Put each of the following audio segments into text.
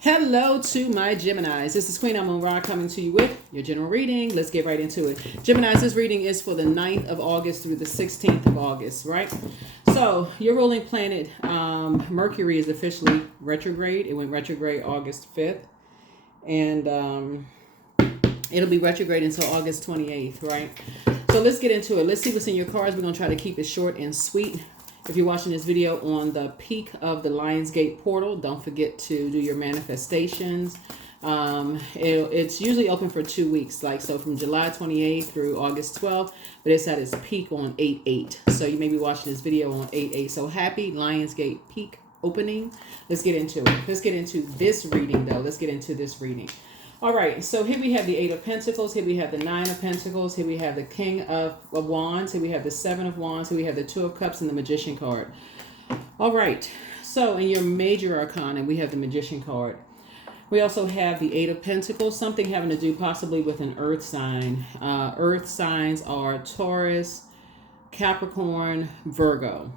Hello to my Geminis. This is Queen Amun Ra coming to you with your general reading. Let's get right into it. Geminis, this reading is for the 9th of August through the 16th of August, right? So your ruling planet, Mercury, is officially retrograde. It went retrograde August 5th. And it'll be retrograde until August 28th, right? So let's get into it. Let's see what's in your cards. We're going to try to keep it short and sweet. If you're watching this video on the peak of the Lionsgate portal, don't forget to do your manifestations. It's usually open for 2 weeks, so from July 28th through August 12th, but it's at its peak on 8/8. So you may be watching this video on 8/8. So happy Lionsgate peak opening. Let's get into it. Let's get into this reading, though. Let's get into this reading. All right, so here we have the Eight of Pentacles. Here we have the Nine of Pentacles. Here we have the King of Wands. Here we have the Seven of Wands. Here we have the Two of Cups and the Magician card. All right, so in your major arcana, we have the Magician card. We also have the Eight of Pentacles, something having to do possibly with an earth sign. Earth signs are Taurus, Capricorn, Virgo,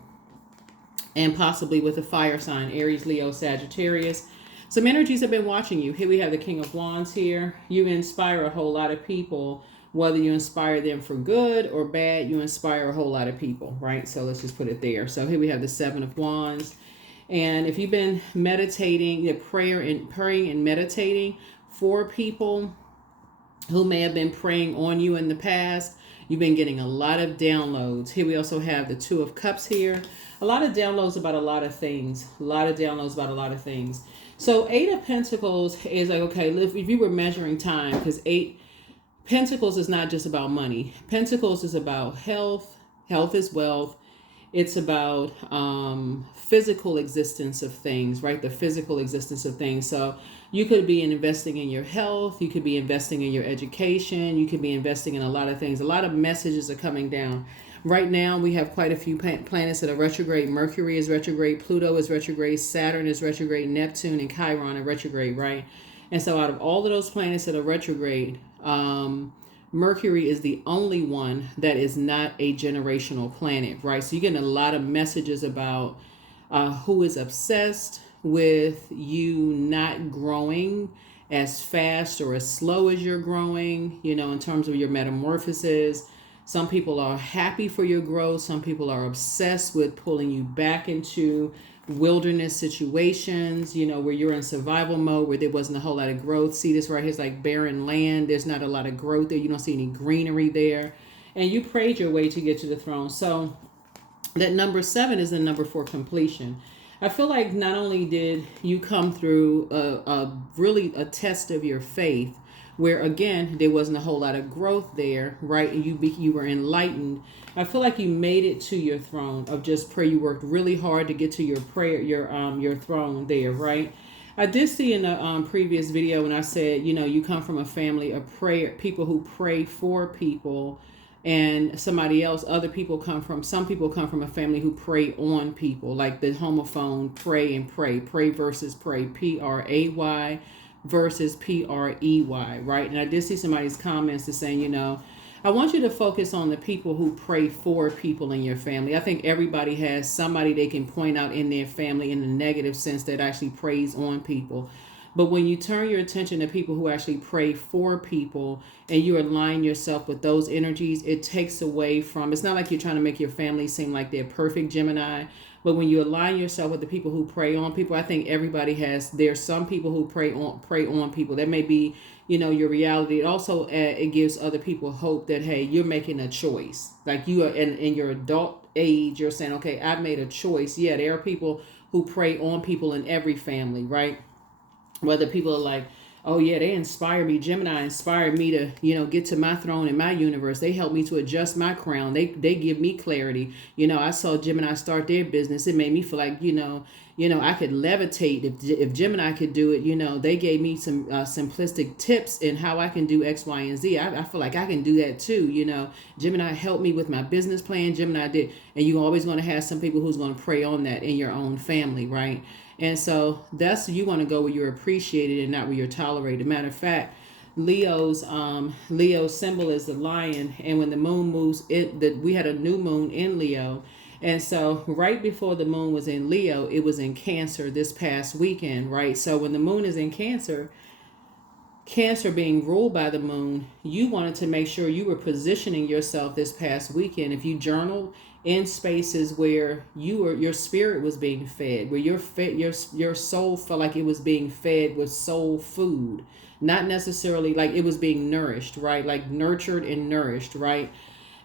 and possibly with a fire sign, Aries, Leo, Sagittarius. Some energies have been watching you. Here we have the King of Wands here. You inspire a whole lot of people. Whether you inspire them for good or bad, you inspire a whole lot of people, right? So let's just put it there. So here we have the Seven of Wands. And if you've been meditating, praying and meditating for people who may have been praying on you in the past, you've been getting a lot of downloads. Here we also have the Two of Cups here. A lot of downloads about a lot of things. So Eight of Pentacles is like, okay, if you were measuring time, because Pentacles is not just about money. Pentacles is about health. Health is wealth. It's about physical existence of things, right? The physical existence of things. So you could be investing in your health. You could be investing in your education. You could be investing in a lot of things. A lot of messages are coming down. Right now, we have quite a few planets that are retrograde. Mercury is retrograde. Pluto is retrograde. Saturn is retrograde. Neptune and Chiron are retrograde, right? And so out of all of those planets that are retrograde, Mercury is the only one that is not a generational planet, right? So you're getting a lot of messages about who is obsessed with you not growing as fast or as slow as you're growing, in terms of your metamorphosis. Some people are happy for your growth. Some people are obsessed with pulling you back into wilderness situations, where you're in survival mode, where there wasn't a whole lot of growth. See, this right here is like barren land. There's not a lot of growth there. You don't see any greenery there. And you prayed your way to get to the throne. So that number 7 is the number for completion. I feel like not only did you come through really a test of your faith, where again there wasn't a whole lot of growth there, right? And you were enlightened. I feel like you made it to your throne of just prayer. You worked really hard to get to your prayer, your throne there, right? I did see in a previous video when I said, you come from a family of prayer, people who pray for people, and some people come from a family who pray on people, like the homophone, pray versus pray, Pray versus Prey, right? And I did see somebody's comments to saying, I want you to focus on the people who pray for people in your family. I think everybody has somebody they can point out in their family in the negative sense that actually prays on people. But when you turn your attention to people who actually pray for people and you align yourself with those energies, it takes away from, it's not like you're trying to make your family seem like they're perfect, Gemini. But when you align yourself with the people who pray on people, I think everybody there's some people who pray on people. That may be, your reality. It also, it gives other people hope that, hey, you're making a choice. Like you are in your adult age, you're saying, okay, I've made a choice. Yeah, there are people who pray on people in every family, right? Whether people are like, oh yeah, they inspire me. Gemini inspired me to, get to my throne in my universe. They helped me to adjust my crown. They give me clarity. I saw Gemini start their business. It made me feel like, I could levitate. If Gemini could do it, they gave me some simplistic tips in how I can do X, Y, and Z. I feel like I can do that too. Gemini helped me with my business plan. Gemini did. And you're always going to have some people who's going to pray on that in your own family, right? And so you want to go where you're appreciated and not where you're tolerated. Matter of fact, Leo's symbol is the lion, and when the moon moves, we had a new moon in Leo, And so right before the moon was in Leo, it was in Cancer this past weekend, right? So when the moon is in Cancer, Cancer being ruled by the moon, you wanted to make sure you were positioning yourself this past weekend. If you journaled in spaces where your spirit was being fed, where your soul felt like it was being fed with soul food, not necessarily like it was being nourished, right? Like nurtured and nourished, right?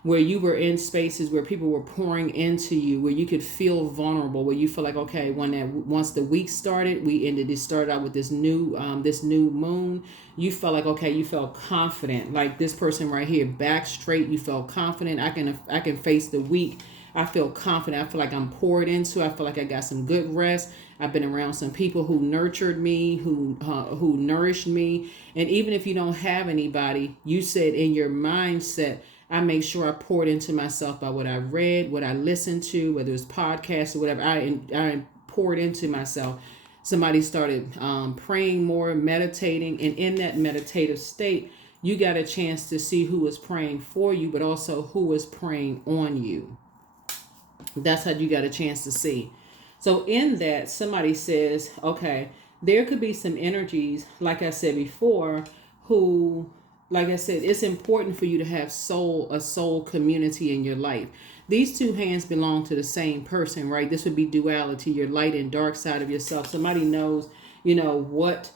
Where you were in spaces where people were pouring into you, where you could feel vulnerable, where you feel like, okay, once the week started, it started out with this new moon. You felt like, okay, you felt confident, like this person right here, back straight. You felt confident. I can face the week. I feel confident. I feel like I'm poured into. I feel like I got some good rest. I've been around some people who nurtured me, who nourished me. And even if you don't have anybody, you said in your mindset, I make sure I poured into myself by what I read, what I listened to, whether it's podcasts or whatever. I poured into myself. Somebody started praying more, meditating, and in that meditative state, you got a chance to see who was praying for you, but also who was praying on you. That's how you got a chance to see. So in that, somebody says, okay, there could be some energies, like I said before, who, like I said, it's important for you to have a soul community in your life. These two hands belong to the same person, right? This would be duality, your light and dark side of yourself. Somebody knows, what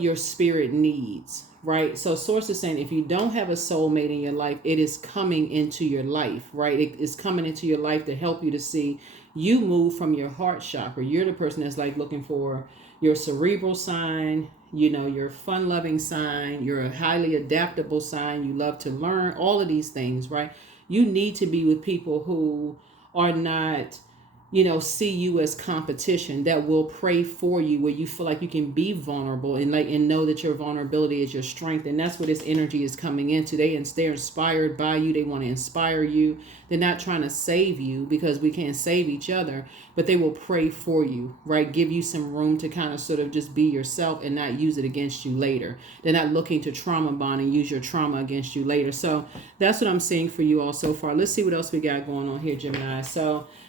your spirit needs, right? So source is saying if you don't have a soulmate in your life, it is coming into your life, right? It is coming into your life to help you to see you move from your heart chakra. You're the person that's like looking for your cerebral sign, your fun-loving sign, you're a highly adaptable sign, you love to learn, all of these things, right? You need to be with people who are not, see you as competition, that will pray for you, where you feel like you can be vulnerable and know that your vulnerability is your strength. And that's where this energy is coming into. They're inspired by you. They want to inspire you. They're not trying to save you, because we can't save each other, but they will pray for you, right? Give you some room to kind of sort of just be yourself and not use it against you later. They're not looking to trauma bond and use your trauma against you later. So that's what I'm seeing for you all so far. Let's see what else we got going on here, Gemini.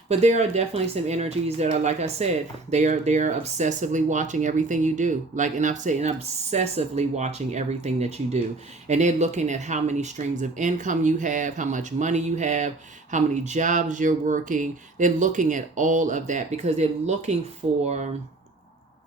But there are definitely some energies that are, like I said, they are obsessively watching everything you do. And I'm saying obsessively watching everything that you do. And they're looking at how many streams of income you have, how much money you have, how many jobs you're working. They're looking at all of that because they're looking for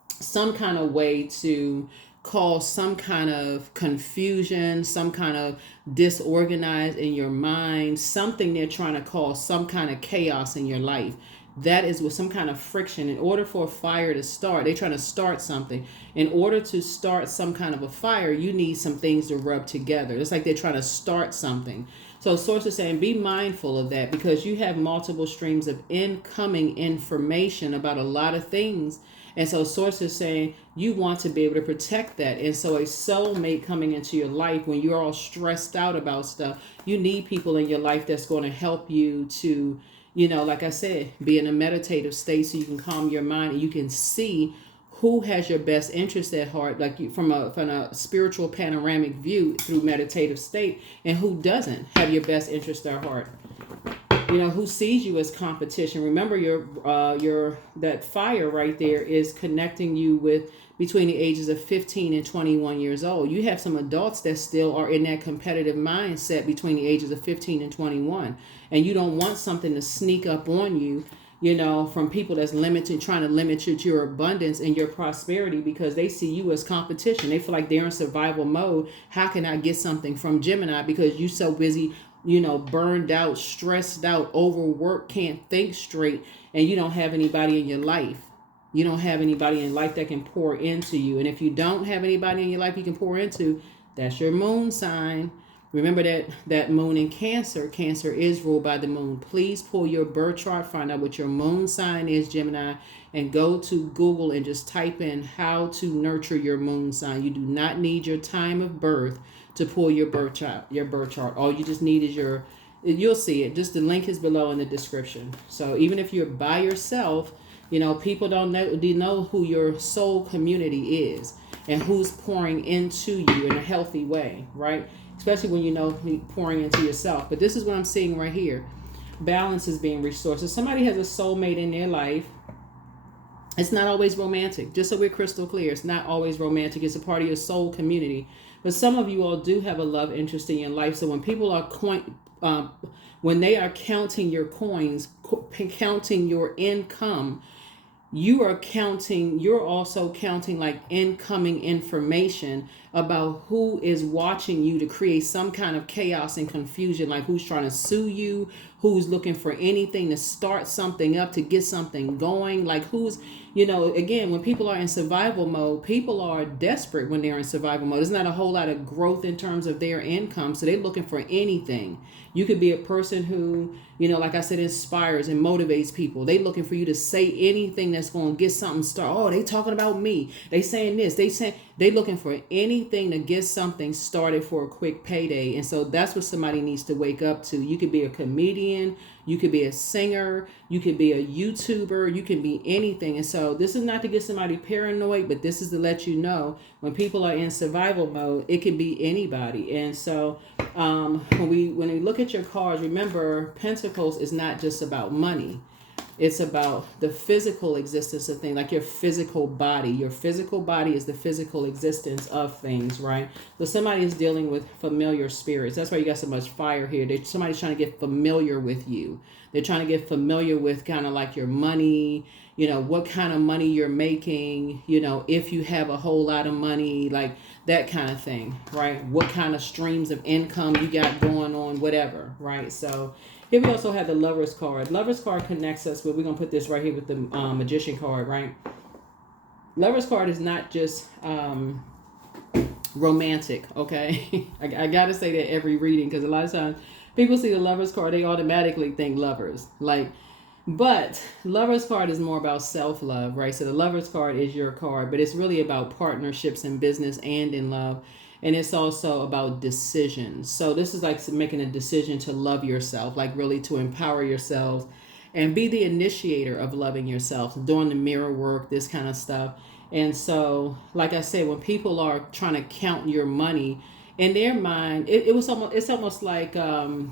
some kind of way to cause some kind of confusion, some kind of disorganized in your mind, something they're trying to cause some kind of chaos in your life. That is with some kind of friction. In order for a fire to start, they're trying to start something. In order to start some kind of a fire, you need some things to rub together. It's like they're trying to start something. So source is saying be mindful of that, because you have multiple streams of incoming information about a lot of things. And so source is saying you want to be able to protect that. And so a soulmate coming into your life, when you're all stressed out about stuff, you need people in your life that's going to help you to, like I said, be in a meditative state so you can calm your mind and you can see who has your best interest at heart, like from a spiritual panoramic view through meditative state, and who doesn't have your best interest at heart. Who sees you as competition. Remember, your that fire right there is connecting you with between the ages of 15 and 21 years old. You have some adults that still are in that competitive mindset between the ages of 15 and 21. And you don't want something to sneak up on you, from people that's trying to limit your abundance and your prosperity, because they see you as competition. They feel like they're in survival mode. How can I get something from Gemini? Because you're so busy, burned out, stressed out, overworked, can't think straight, and you don't have anybody in your life. You don't have anybody in life that can pour into you. And if you don't have anybody in your life you can pour into, that's your moon sign. Remember that moon in Cancer. Cancer is ruled by the moon. Please pull your birth chart, find out what your moon sign is, Gemini, and go to Google and just type in how to nurture your moon sign. You do not need your time of birth to pull your birth chart. All you just need is you'll see it. Just the link is below in the description. So even if you're by yourself, people don't know who your soul community is and who's pouring into you in a healthy way, right? Especially when pouring into yourself. But this is what I'm seeing right here. balance is being restored. So somebody has a soulmate in their life. It's not always romantic. Just so we're crystal clear, it's not always romantic. It's a part of your soul community. But some of you all do have a love interest in your life. So when people are when they are counting your coins, counting your income, you're also counting like incoming information about who is watching you to create some kind of chaos and confusion, like who's trying to sue you, who's looking for anything to start something up, to get something going, like who's, again, when people are in survival mode, people are desperate when they're in survival mode. There's not a whole lot of growth in terms of their income, so they're looking for anything. You could be a person who, like I said, inspires and motivates people. They looking for you to say anything that's going to get something started. Oh, they talking about me. They saying this. They looking for anything to get something started for a quick payday. And so that's what somebody needs to wake up to. You could be a comedian. You could be a singer. You could be a YouTuber. You can be anything. And so this is not to get somebody paranoid, but this is to let you know when people are in survival mode, it can be anybody. And so when we look at your cards, remember, Pentacles is not just about money. It's about the physical existence of things, like your physical body. Your physical body is the physical existence of things, right? So somebody is dealing with familiar spirits. That's why you got so much fire here. Somebody's trying to get familiar with you. They're trying to get familiar with kind of like your money, what kind of money you're making, if you have a whole lot of money, like that kind of thing, right? What kind of streams of income you got going on, whatever, right? So here we also have the Lover's card. Lover's card connects us with, we're going to put this right here with the Magician card, right? Lover's card is not just romantic, okay? I got to say that every reading, because a lot of times people see the Lover's card, they automatically think lovers. But Lover's card is more about self-love, right? So the Lover's card is your card, but it's really about partnerships in business and in love. And it's also about decisions. So this is like making a decision to love yourself, like really to empower yourselves and be the initiator of loving yourself, doing the mirror work, this kind of stuff. And so, like I said, when people are trying to count your money, in their mind, it's almost like, and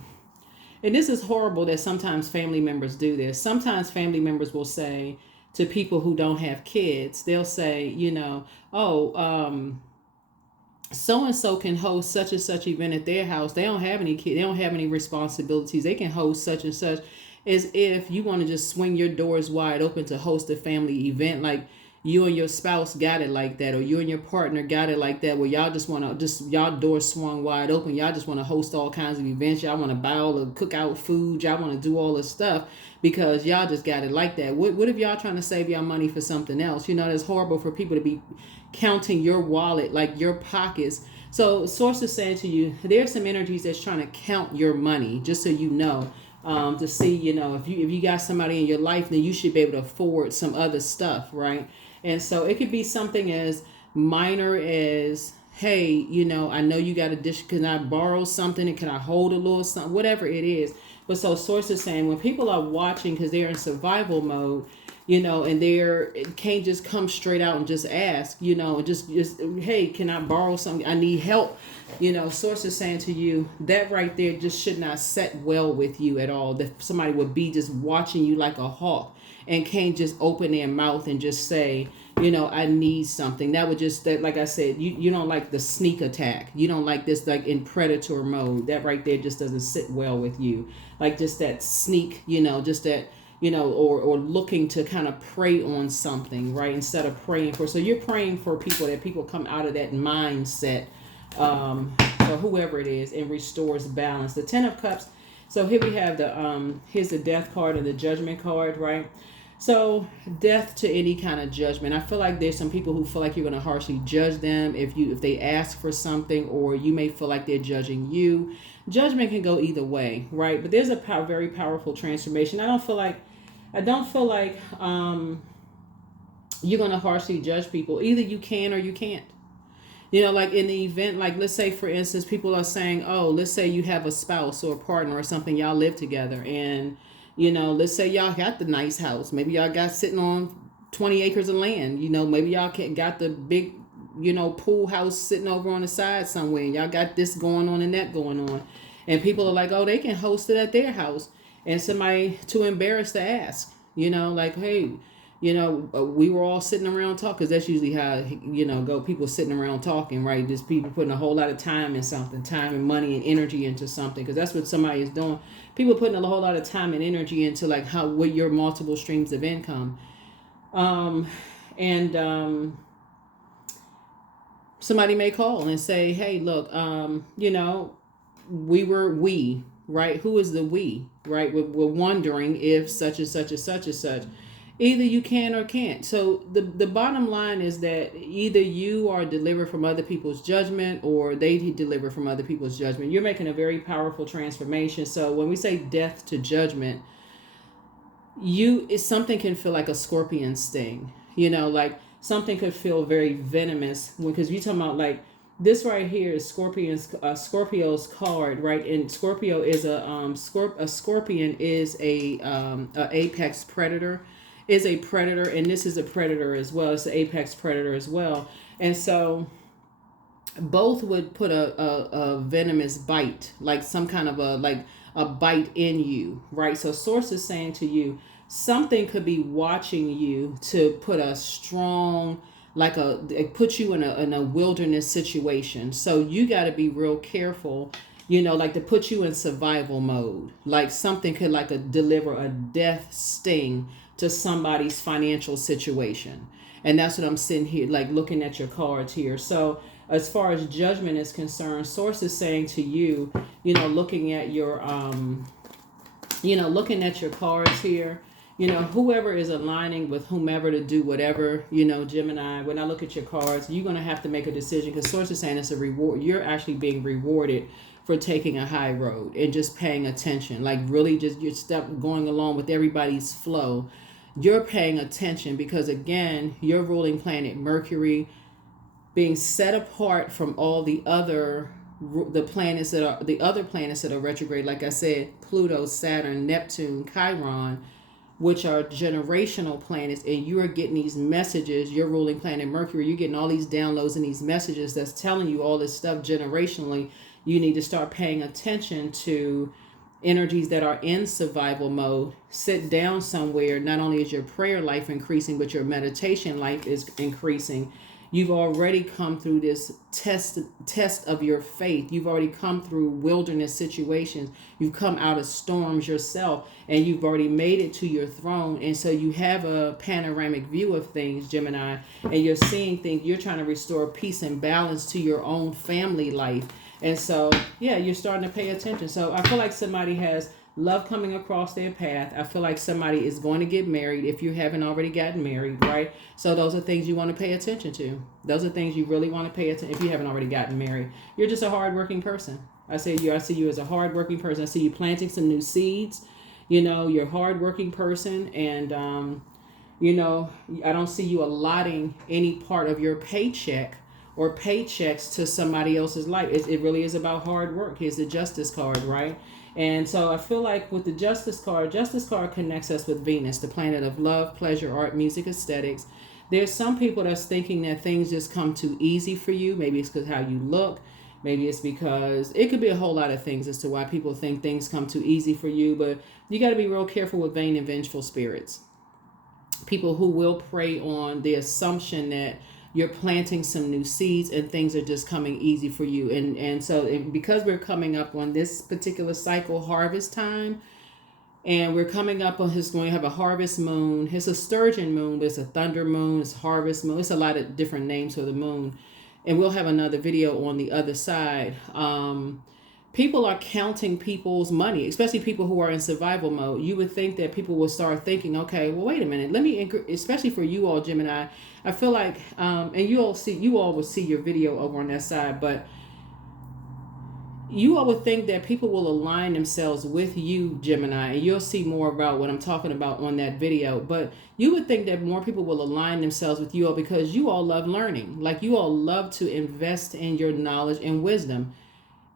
this is horrible that sometimes family members do this. Sometimes family members will say to people who don't have kids, they'll say, so-and-so can host such and such event at their house. They don't have any kids. They don't have any responsibilities. They can host such and such, as if you want to just swing your doors wide open to host a family event. Like you and your spouse got it like that, or you and your partner got it like that, where y'all just want to, y'all doors swung wide open. Y'all just want to host all kinds of events. Y'all want to buy all the cookout food. Y'all want to do all this stuff because y'all just got it like that. What if y'all trying to save y'all money for something else? It's horrible for people to be counting your wallet, like your pockets. So source is saying to you, there's some energies that's trying to count your money, just so you know, to see, if you got somebody in your life, then you should be able to afford some other stuff, right? And so it could be something as minor as, hey, I know you got a dish. Can I borrow something? And can I hold a little something? Whatever it is. But so source is saying when people are watching because they're in survival mode, and it can't just come straight out and just ask, just hey, can I borrow something? I need help. Source is saying to you that right there just should not set well with you at all. That somebody would be just watching you like a hawk and can't just open their mouth and just say, I need something. That would just, like I said, you don't like the sneak attack. You don't like this, like in predator mode. That right there just doesn't sit well with you. Like just that sneak, just that, or looking to kind of prey on something, right? Instead of praying for. So you're praying for that people come out of that mindset, or whoever it is, and restores balance. The 10 of Cups. So here we have here's the Death card and the Judgment card, right? So death to any kind of judgment. I feel like there's some people who feel like you're going to harshly judge them if they ask for something, or you may feel like they're judging you. Judgment can go either way, right? But there's a very powerful transformation. I don't feel like you're going to harshly judge people. Either you can or you can't. Like in the event, like let's say, for instance, people are saying, oh, let's say you have a spouse or a partner or something, y'all live together, and let's say y'all got the nice house. Maybe y'all got sitting on 20 acres of land. Maybe y'all got the big, pool house sitting over on the side somewhere. Y'all got this going on and that going on. And people are like, oh, they can host it at their house. and somebody too embarrassed to ask. Like, hey, we were all sitting around talking, because that's usually how, go, people sitting around talking, right? Just people putting a whole lot of time in something, time and money and energy into something, because that's what somebody is doing. People putting a whole lot of time and energy into, like, what your multiple streams of income. And somebody may call and say, hey, look, we, right? Who is the we, right? We're wondering if such and such and such and such. Either you can or can't. So the bottom line is that either you are delivered from other people's judgment, or they deliver from other people's judgment. You're making a very powerful transformation. So when we say death to judgment, something can feel like a scorpion sting. Like something could feel very venomous, because you're talking about, like, this right here is Scorpio's card, right? And Scorpio is a scorpion is a apex predator, is a predator, and this is a predator as well. It's an apex predator as well. And so both would put a venomous bite, like some kind of a bite in you, right? So source is saying to you, something could be watching you to put a strong, put you in a wilderness situation. So you got to be real careful, like to put you in survival mode. Like something could deliver a death sting to somebody's financial situation. And that's what I'm sitting here, like looking at your cards here. So as far as judgment is concerned, source is saying to you, looking at your, looking at your cards here, whoever is aligning with whomever to do whatever, Gemini, when I look at your cards, you're going to have to make a decision, because source is saying it's a reward. You're actually being rewarded for taking a high road and just paying attention, like really just your step going along with everybody's flow. You're paying attention because, again, your ruling planet Mercury being set apart from all the other planets that are retrograde. Like I said, Pluto, Saturn, Neptune, Chiron, which are generational planets, and you are getting these messages. Your ruling planet Mercury, you're getting all these downloads and these messages that's telling you all this stuff generationally. You need to start paying attention to energies that are in survival mode. Sit down somewhere. Not only is your prayer life increasing, but your meditation life is increasing. You've already come through this test of your faith. You've already come through wilderness situations. You've come out of storms yourself, and you've already made it to your throne. And so you have a panoramic view of things, Gemini, and you're seeing things. You're trying to restore peace and balance to your own family life. And so, yeah, you're starting to pay attention. So I feel like somebody has love coming across their path. I feel like somebody is going to get married if you haven't already gotten married, right? So those are things you want to pay attention to. Those are things you really want to pay attention if you haven't already gotten married. You're just a hardworking person. I see you as a hardworking person. I see you planting some new seeds. You're a hardworking person, and I don't see you allotting any part of your paycheck or paychecks to somebody else's life. It really is about hard work. Here's the Justice card, right? And so I feel like with the Justice card connects us with Venus, the planet of love, pleasure, art, music, aesthetics. There's some people that's thinking that things just come too easy for you. Maybe it's because how you look. Maybe it's because it could be a whole lot of things as to why people think things come too easy for you. But you got to be real careful with vain and vengeful spirits. People who will prey on the assumption that you're planting some new seeds and things are just coming easy for you. And so because we're coming up on this particular cycle, harvest time, and we're coming up on going to have a harvest moon. It's a sturgeon moon, but it's a thunder moon, it's harvest moon. It's a lot of different names for the moon. And we'll have another video on the other side. People are counting people's money, especially people who are in survival mode. You would think that people will start thinking, okay, well, wait a minute. Let me, especially for you all, Gemini. I feel like, and you all will see your video over on that side, but you all would think that people will align themselves with you, Gemini, and you'll see more about what I'm talking about on that video. But you would think that more people will align themselves with you all because you all love learning. Like, you all love to invest in your knowledge and wisdom.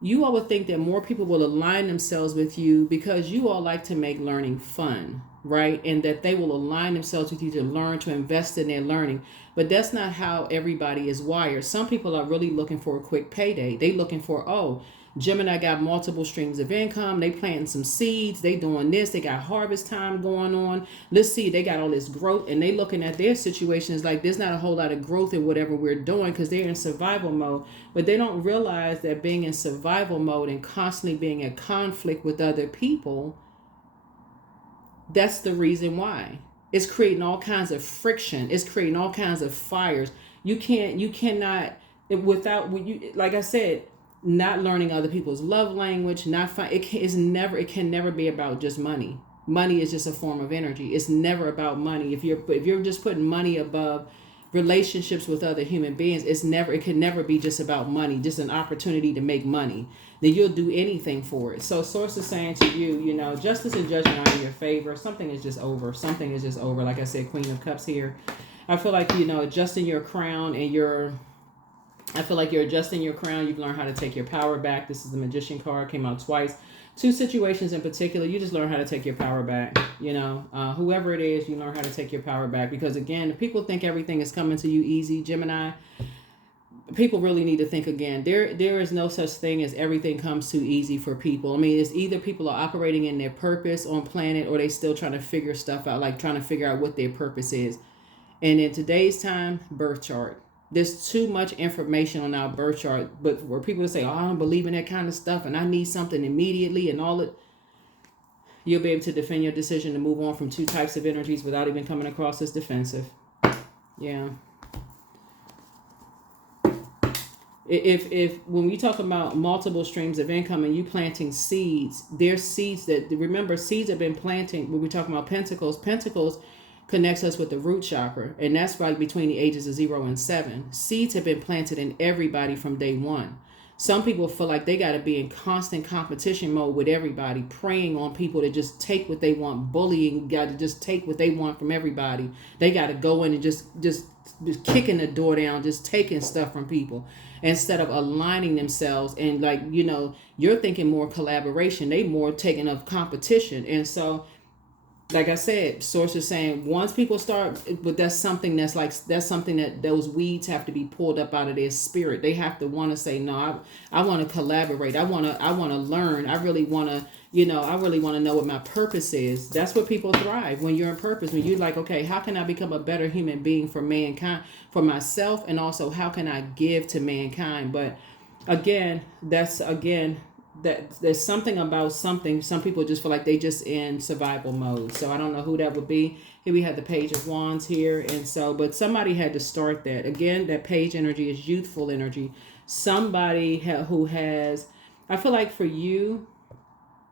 You all would think that more people will align themselves with you because you all like to make learning fun, right? And that they will align themselves with you to learn, to invest in their learning. But that's not how everybody is wired. Some people are really looking for a quick payday. They looking for, Gemini got multiple streams of income. They planting some seeds. They doing this. They got harvest time going on. Let's see, they got all this growth, and they looking at their situations like there's not a whole lot of growth in whatever we're doing because they're in survival mode. But they don't realize that being in survival mode and constantly being in conflict with other people, that's the reason why. It's creating all kinds of friction. It's creating all kinds of fires. You cannot, without, like I said, not learning other people's love language, it can never be about just money. Money is just a form of energy. It's never about money. If you're just putting money above relationships with other human beings, it can never be just about money, just an opportunity to make money. Then you'll do anything for it. So source is saying to you, justice and judgment are in your favor. Something is just over. Something is just over. Like I said, Queen of Cups here. I feel like, adjusting your crown I feel like you're adjusting your crown. You've learned how to take your power back. This is the Magician card. Came out twice. Two situations in particular, you just learn how to take your power back. Whoever it is, you learn how to take your power back. Because again, people think everything is coming to you easy, Gemini. People really need to think again. There is no such thing as everything comes too easy for people. I mean, it's either people are operating in their purpose on planet, or they still trying to figure stuff out, like trying to figure out what their purpose is. And in today's time, birth chart. There's too much information on our birth chart, but where people say, "Oh, I don't believe in that kind of stuff, and I need something immediately," and all it, you'll be able to defend your decision to move on from two types of energies without even coming across as defensive. Yeah. If when we talk about multiple streams of income and you planting seeds, there's seeds that, remember, seeds have been planting. When we're talking about pentacles connects us with the root chakra, and that's right between the ages of 0 and 7. Seeds have been planted in everybody from day one. Some people feel like they got to be in constant competition mode with everybody, preying on people to just take what they want, bullying, got to just take what they want from everybody. They got to go in and just kicking the door down, just taking stuff from people instead of aligning themselves. And you're thinking more collaboration, they more taking of competition. And so, like I said, source is saying once people start, but that's something that those weeds have to be pulled up out of their spirit. They have to want to say, no, I want to collaborate. I want to learn. I really want to, I really want to know what my purpose is. That's what people thrive when you're in purpose. When you're like, okay, how can I become a better human being for mankind, for myself, and also how can I give to mankind? But again, that there's something about something. Some people just feel like they just in survival mode. So I don't know who that would be. Here we have the Page of Wands here. And so, but somebody had to start that. Again, that page energy is youthful energy. Somebody who has, I feel like for you,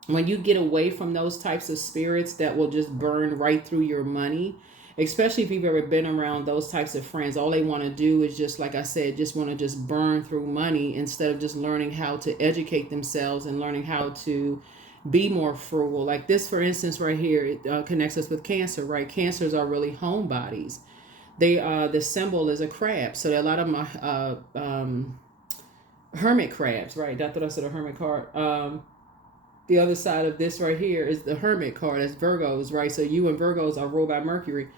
when you get away from those types of spirits that will just burn right through your money, especially if you've ever been around those types of friends, all they want to do is just, like I said, just want to just burn through money instead of just learning how to educate themselves and learning how to be more frugal. Like this, for instance, right here, it connects us with Cancer, right? Cancers are really homebodies. They the symbol is a crab. So there are a lot of them hermit crabs, right? That's what I said, a hermit card. The other side of this right here is the Hermit card. That's Virgos, right? So you and Virgos are ruled by Mercury.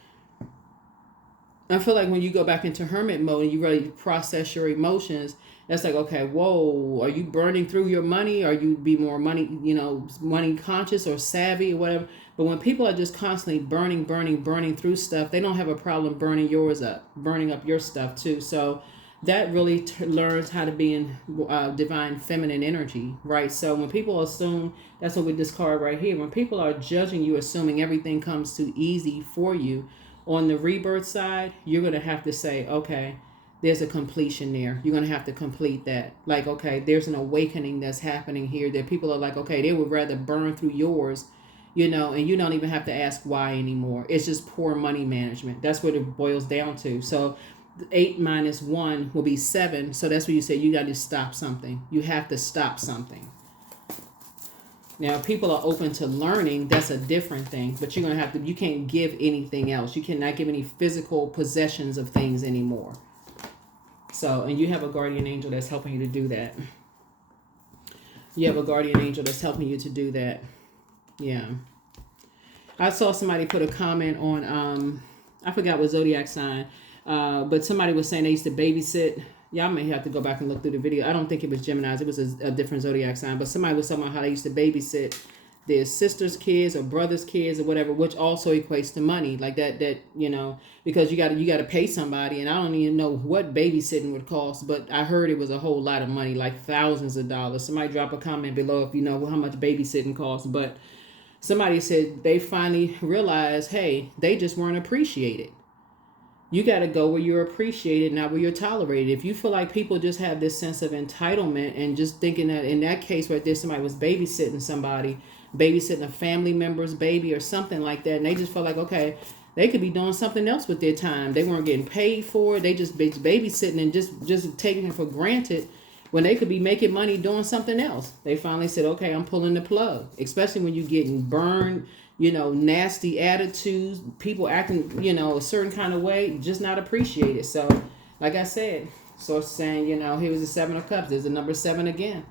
I feel like when you go back into hermit mode and you really process your emotions, that's like, okay, whoa, are you burning through your money? Are you be more money, money conscious or savvy or whatever? But when people are just constantly burning through stuff, they don't have a problem burning up your stuff too. So that really learns how to be in divine feminine energy, right? So when people assume, that's what with this card right here, when people are judging you, assuming everything comes too easy for you, on the rebirth side, you're going to have to say, okay, there's a completion there. You're going to have to complete that. Like, okay, there's an awakening that's happening here that people are like, okay, they would rather burn through yours, and you don't even have to ask why anymore. It's just poor money management. That's what it boils down to. So 8 minus 1 will be 7. So that's what you say, you got to stop something. You have to stop something. Now, if people are open to learning, that's a different thing. But you're going to have to, you can't give anything else. You cannot give any physical possessions of things anymore. So, and you have a guardian angel that's helping you to do that. You have a guardian angel that's helping you to do that. Yeah. I saw somebody put a comment on, I forgot what Zodiac sign, but somebody was saying they used to babysit, Y'all may have to go back and look through the video. I don't think it was Gemini's. It was a different zodiac sign. But somebody was talking about how they used to babysit their sister's kids or brother's kids or whatever, which also equates to money. Like that, because you got to pay somebody. And I don't even know what babysitting would cost, but I heard it was a whole lot of money, like thousands of dollars. Somebody drop a comment below if you know how much babysitting costs. But somebody said they finally realized, hey, they just weren't appreciated. You got to go where you're appreciated, not where you're tolerated. If you feel like people just have this sense of entitlement and just thinking that in that case right there, somebody was babysitting somebody, babysitting a family member's baby or something like that, and they just felt like, okay, they could be doing something else with their time. They weren't getting paid for it. They just babysitting and just taking it for granted when they could be making money doing something else. They finally said, okay, I'm pulling the plug, especially when you're getting burned, nasty attitudes, people acting, a certain kind of way, just not appreciated. So, like I said, so saying, here was the 7 of Cups. There's the number 7 again.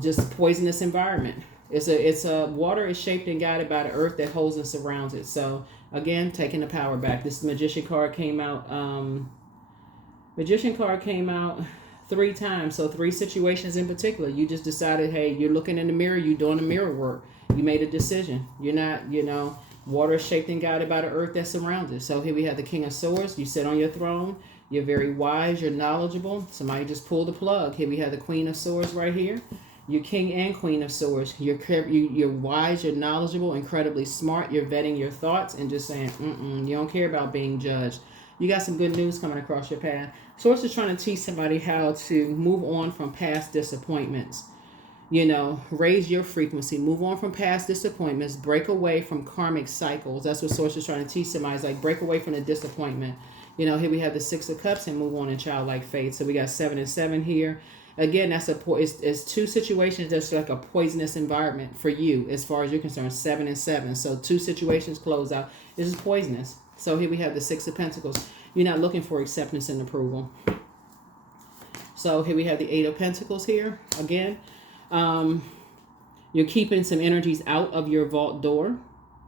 Just a poisonous environment. It's a water is shaped and guided by the earth that holds and surrounds it. So, again, taking the power back. This Magician card came out. Magician card came out 3 times. So 3 situations in particular. You just decided, hey, you're looking in the mirror. You're doing the mirror work. You made a decision. You're not, water is shaped and guided by the earth that surrounds it. So here we have the King of Swords. You sit on your throne. You're very wise. You're knowledgeable. Somebody just pulled the plug. Here we have the Queen of Swords right here. You're King and Queen of Swords. You're wise. You're knowledgeable. Incredibly smart. You're vetting your thoughts and just saying, you don't care about being judged. You got some good news coming across your path. Source is trying to teach somebody how to move on from past disappointments. Raise your frequency, move on from past disappointments, break away from karmic cycles. That's what Source is trying to teach somebody. It's like break away from the disappointment. Here we have the 6 of Cups and move on in childlike faith. So we got 7 and 7 here. Again, it's 2 situations that's like a poisonous environment for you as far as you're concerned. 7 and 7. So 2 situations close out. This is poisonous. So here we have the 6 of Pentacles. You're not looking for acceptance and approval. So here we have the 8 of Pentacles here. Again, you're keeping some energies out of your vault door.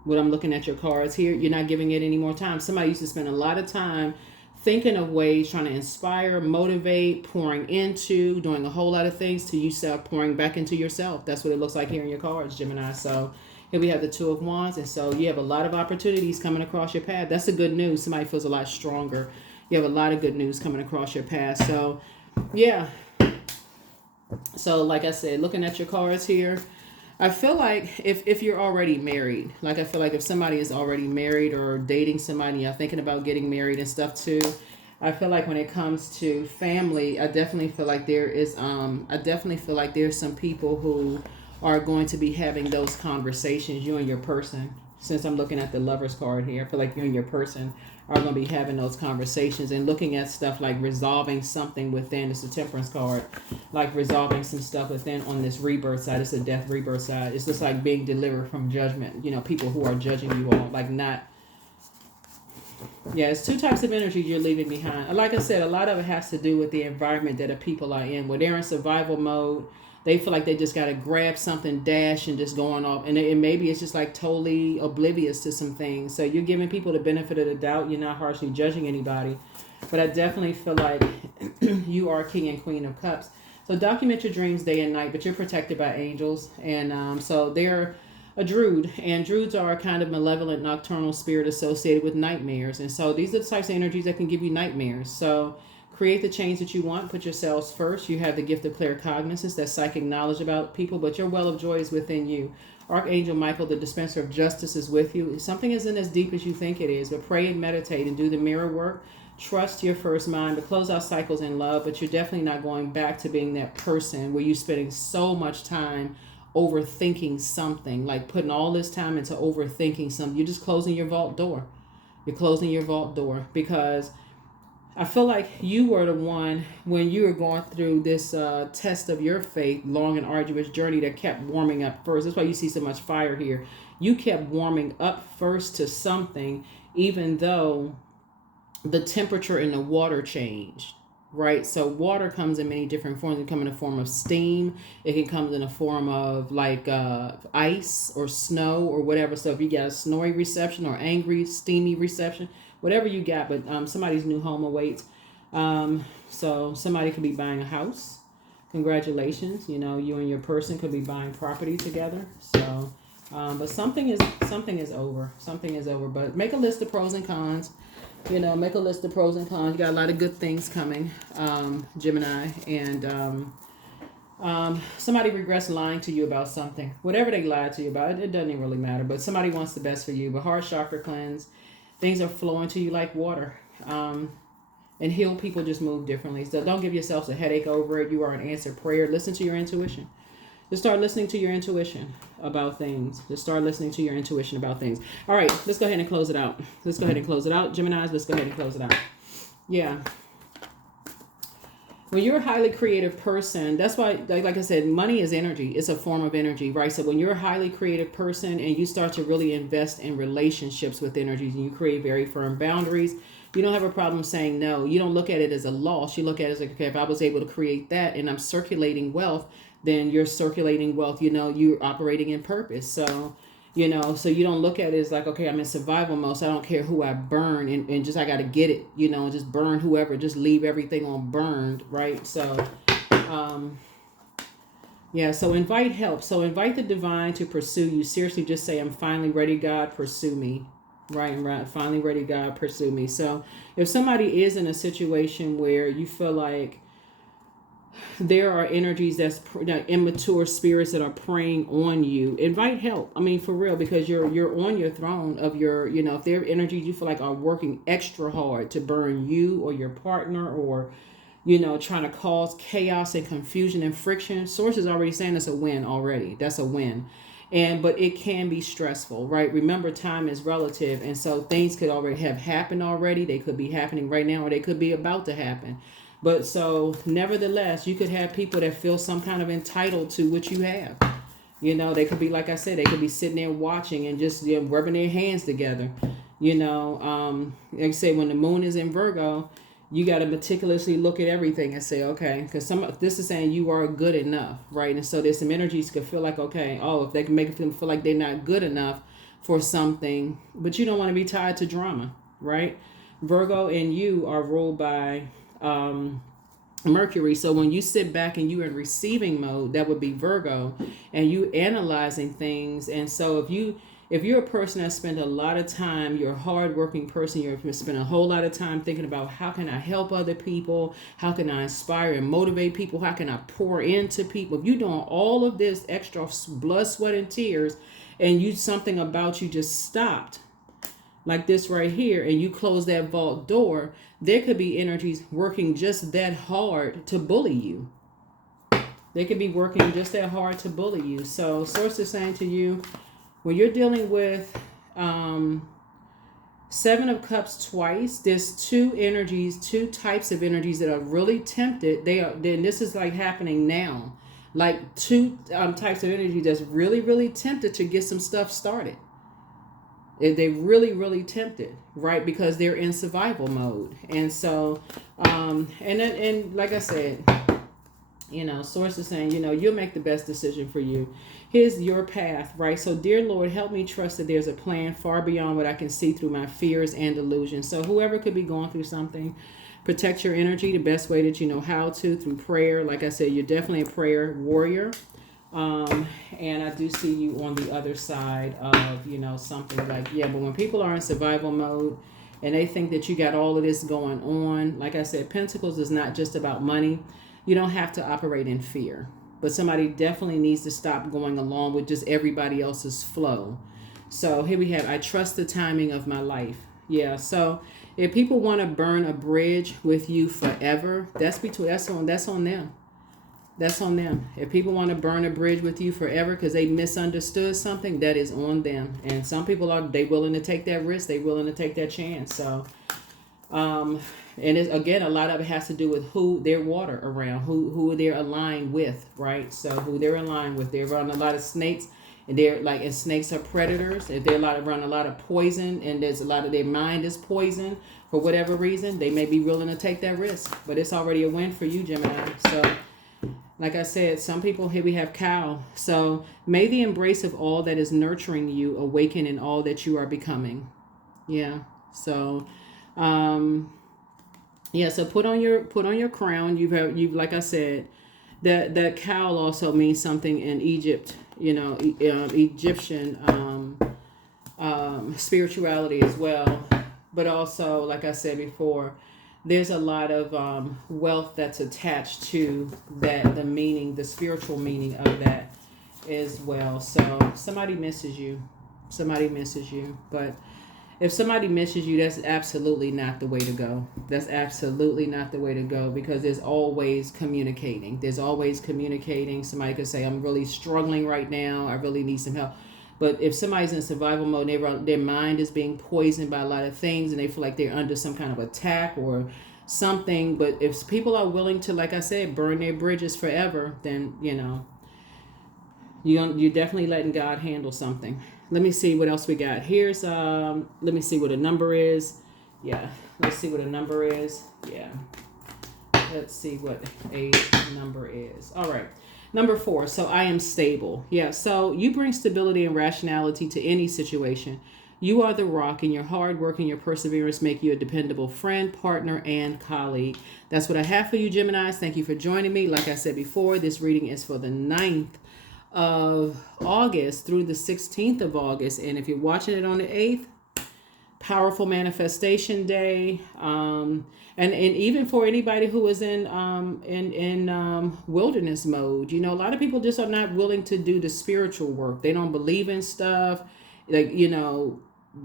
What I'm looking at your cards here, you're not giving it any more time. Somebody used to spend a lot of time thinking of ways, trying to inspire, motivate, pouring into, doing a whole lot of things to you start pouring back into yourself. That's what it looks like here in your cards, Gemini. So here we have the 2 of Wands. And so you have a lot of opportunities coming across your path. That's the good news. Somebody feels a lot stronger. You have a lot of good news coming across your path. So yeah. So like I said, looking at your cards here, I feel like if you're already married, like I feel like if somebody is already married or dating somebody, you're thinking about getting married and stuff too, I feel like when it comes to family, I definitely feel like there's some people who are going to be having those conversations, you and your person. Since I'm looking at the Lover's card here, I feel like you and your person are going to be having those conversations and looking at stuff like resolving something within. It's a Temperance card, like resolving some stuff within on this rebirth side. It's a death rebirth side. It's just like being delivered from judgment. People who are judging you all, like not. Yeah, it's 2 types of energy you're leaving behind. Like I said, a lot of it has to do with the environment that the people are in. When they're in survival mode, they feel like they just got to grab something, dash, and just going off. And maybe it's just like totally oblivious to some things. So you're giving people the benefit of the doubt. You're not harshly judging anybody. But I definitely feel like you are King and Queen of Cups. So document your dreams day and night, but you're protected by angels. And so they're a Druid. And Druids are a kind of malevolent nocturnal spirit associated with nightmares. And so these are the types of energies that can give you nightmares. So create the change that you want. Put yourselves first. You have the gift of claircognizance, that psychic knowledge about people, but your well of joy is within you. Archangel Michael, the dispenser of justice, is with you. Something isn't as deep as you think it is, but pray and meditate and do the mirror work. Trust your first mind, but close out cycles in love. But you're definitely not going back to being that person where you're spending so much time overthinking something, like putting all this time into overthinking something. You're just closing your vault door. You're closing your vault door because I feel like you were the one when you were going through this test of your faith, long and arduous journey that kept warming up first. That's why you see so much fire here. You kept warming up first to something, even though the temperature in the water changed, right? So water comes in many different forms. It can come in a form of steam. It can come in a form of like ice or snow or whatever. So if you got a snowy reception or angry, steamy reception, whatever you got, but somebody's new home awaits. So somebody could be buying a house. Congratulations. You know, you and your person could be buying property together. So, but something is over. Something is over. But make a list of pros and cons. You know, make a list of pros and cons. You got a lot of good things coming, Gemini. And somebody regrets lying to you about something. Whatever they lied to you about, it doesn't even really matter. But somebody wants the best for you. But heart chakra cleanse. Things are flowing to you like water. And healed people just move differently. So don't give yourselves a headache over it. You are an answered prayer. Listen to your intuition. Just start listening to your intuition about things. Just start listening to your intuition about things. All right, let's go ahead and close it out. Let's go ahead and close it out. Geminis, let's go ahead and close it out. Yeah. When you're a highly creative person, that's why, like I said, money is energy. It's a form of energy, right? So when you're a highly creative person and you start to really invest in relationships with energies and you create very firm boundaries, you don't have a problem saying no. You don't look at it as a loss. You look at it as like, okay, if I was able to create that and I'm circulating wealth, then you're circulating wealth. You know, you're operating in purpose. So, you know, so you don't look at it as like, okay, I'm in survival mode, so I don't care who I burn and just I got to get it, you know, just burn whoever, just leave everything on burned, right? So, yeah, so invite help. So invite the divine to pursue you. Seriously, just say, I'm finally ready, God, pursue me. Right. Finally ready, God, pursue me. So if somebody is in a situation where you feel like there are energies that's immature spirits that are preying on you, invite help. I mean, for real, because you're on your throne of your, you know, if there are energies you feel like are working extra hard to burn you or your partner or, you know, trying to cause chaos and confusion and friction, source is already saying it's a win already. That's a win. But it can be stressful, right? Remember, time is relative. And so things could already have happened already. They could be happening right now, or they could be about to happen. But so nevertheless, you could have people that feel some kind of entitled to what you have. You know, they could be, like I said, they could be sitting there watching and just, you know, rubbing their hands together. You know, like I say, when the moon is in Virgo, you got to meticulously look at everything and say, okay, because this is saying you are good enough, right? And so there's some energies could feel like, okay, if they can make them feel like they're not good enough for something, but you don't want to be tied to drama, right? Virgo and you are ruled by Mercury. So when you sit back and you're in receiving mode, that would be Virgo, and you analyzing things. And so if you're a person that spent a lot of time, you're a hardworking person, you're spend a whole lot of time thinking about how can I help other people, how can I inspire and motivate people, how can I pour into people. If you're doing all of this extra blood, sweat, and tears, and something about you just stopped, like this right here, and you close that vault door, there could be energies working just that hard to bully you. They could be working just that hard to bully you. So source is saying to you, when you're dealing with Seven of Cups twice, there's two types of energies that are really tempted. Then this is like happening now. Like two types of energy that's really, really tempted to get some stuff started. They really, really tempted, right? Because they're in survival mode. And so, and like I said, you know, source is saying, you know, you'll make the best decision for you. Here's your path, right? So, dear Lord, help me trust that there's a plan far beyond what I can see through my fears and delusions. So whoever could be going through something, protect your energy the best way that you know how to, through prayer. Like I said, you're definitely a prayer warrior. And I do see you on the other side of, you know, something like, yeah, but when people are in survival mode and they think that you got all of this going on, like I said, Pentacles is not just about money. You don't have to operate in fear, but somebody definitely needs to stop going along with just everybody else's flow. So here we have, I trust the timing of my life. Yeah. So if people want to burn a bridge with you forever, that's on them. That's on them. If people want to burn a bridge with you forever because they misunderstood something, that is on them. And some people they willing to take that risk. They willing to take that chance. So, and again, a lot of it has to do with who they're water around, who they're aligned with, right? So who they're aligned with. They're around a lot of snakes, and and snakes are predators. If they're around a lot of poison, and there's a lot of their mind is poison for whatever reason, they may be willing to take that risk. But it's already a win for you, Gemini. So, like I said, some people, here we have cow. So may the embrace of all that is nurturing you awaken in all that you are becoming. Yeah. So, Yeah, so put on your crown. You've like I said, that cowl also means something in Egypt. Egyptian spirituality as well. But also, like I said before, there's a lot of wealth that's attached to that, the meaning, the spiritual meaning of that as well. So somebody misses you. Somebody misses you. But if somebody misses you, that's absolutely not the way to go. That's absolutely not the way to go, because there's always communicating. There's always communicating. Somebody could say, I'm really struggling right now. I really need some help. But if somebody's in survival mode, their mind is being poisoned by a lot of things, and they feel like they're under some kind of attack or something. But if people are willing to, like I said, burn their bridges forever, then, you're definitely letting God handle something. Let me see what else we got. Here's let me see what a number is. Yeah, let's see what a number is. Yeah. Let's see what a number is. All right. Number 4. So I am stable. Yeah. So you bring stability and rationality to any situation. You are the rock, and your hard work and your perseverance make you a dependable friend, partner, and colleague. That's what I have for you, Geminis. Thank you for joining me. Like I said before, this reading is for the 9th of August through the 16th of August. And if you're watching it on the 8th, powerful manifestation day. And even for anybody who is in wilderness mode, a lot of people just are not willing to do the spiritual work. They don't believe in stuff. Like,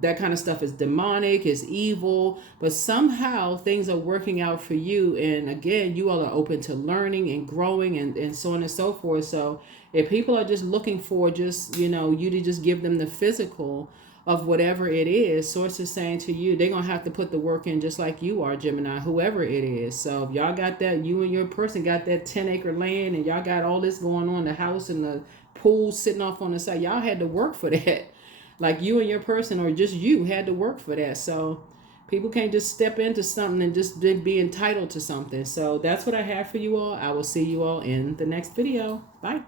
that kind of stuff is demonic, is evil, but somehow things are working out for you. And again, you all are open to learning and growing and so on and so forth. So if people are just looking for just, you to just give them the physical of whatever it is, Source is saying to you, they're going to have to put the work in just like you are, Gemini, whoever it is. So if y'all got that, you and your person got that 10-acre land, and y'all got all this going on, the house and the pool sitting off on the side, y'all had to work for that. Like you and your person, or just you, had to work for that. So people can't just step into something and just be entitled to something. So that's what I have for you all. I will see you all in the next video. Bye.